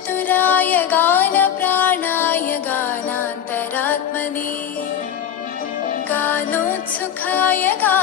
गानचतुराय गानप्राणाय गानान्तरात्मने। गानोत्सुखाय गानमत्ताय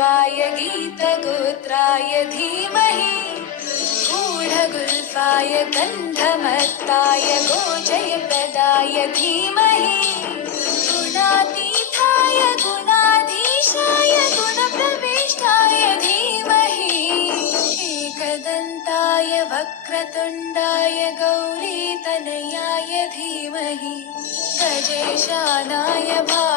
गीततत्त्वाय गीतगोत्राय धीमहि गूढगुल्फाय गन्धमत्ताय गोजयप्रदाय धीमहि। गुणातीताय गुणाधीशाय गुणप्रविष्टाय धीमहि। एकदन्ताय वक्रतुण्डाय गौरीतनयाय धीमहि। गजेशानाय भालचन्द्राय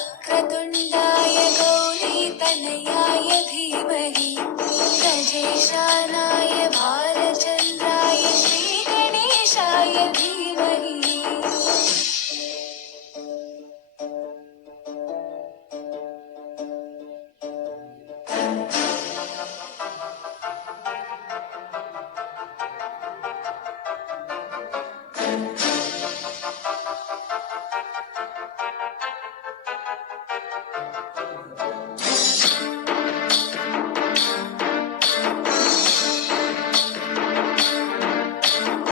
वक्रतुण्डाय गौरीतनयाय धीमहि गजेशानाय भालचन्द्राय